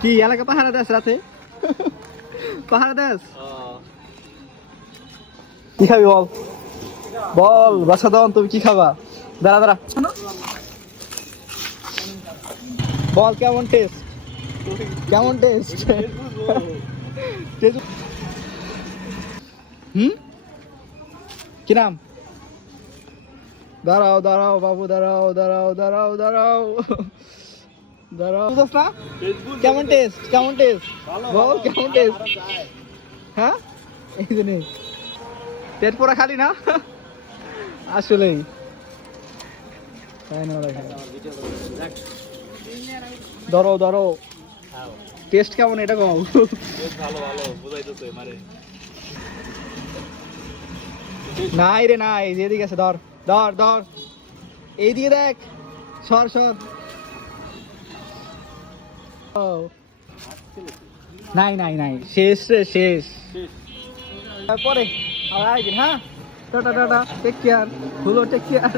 কি এলাকা পাহারা দেশ রাতে? পাহারা দেশ? কি খাবি বল? বল বাসা দাও তুমি কি খাবা? দাঁড়া দাঁড়া। বল, কেমন টেস্ট কেমন টেস্ট হুম? কি নাম? দাঁড়াও দাঁড়াও, বাবু, দাঁড়াও দাঁড়াও দাঁড়াও দাঁড়াও। কেমন টেস্ট কেমন টেস্ট কেমন টেস্ট হ্যাঁ? এই জন্য পেট পোড়া খালি না? দেখেন। ধরো ধরো। টেস্ট কেমন, এটা কম? নাই রে, নাই। যেদিকে আছে, ধর ধর ধর। এইদিকে দেখ। সর সর। নাই নাই নাই। শেষ রে, শেষ। তারপরে, আবার আইদিন হ্যাঁ? টাটা টাটা টেক কেয়ার হলো টেক কেয়ার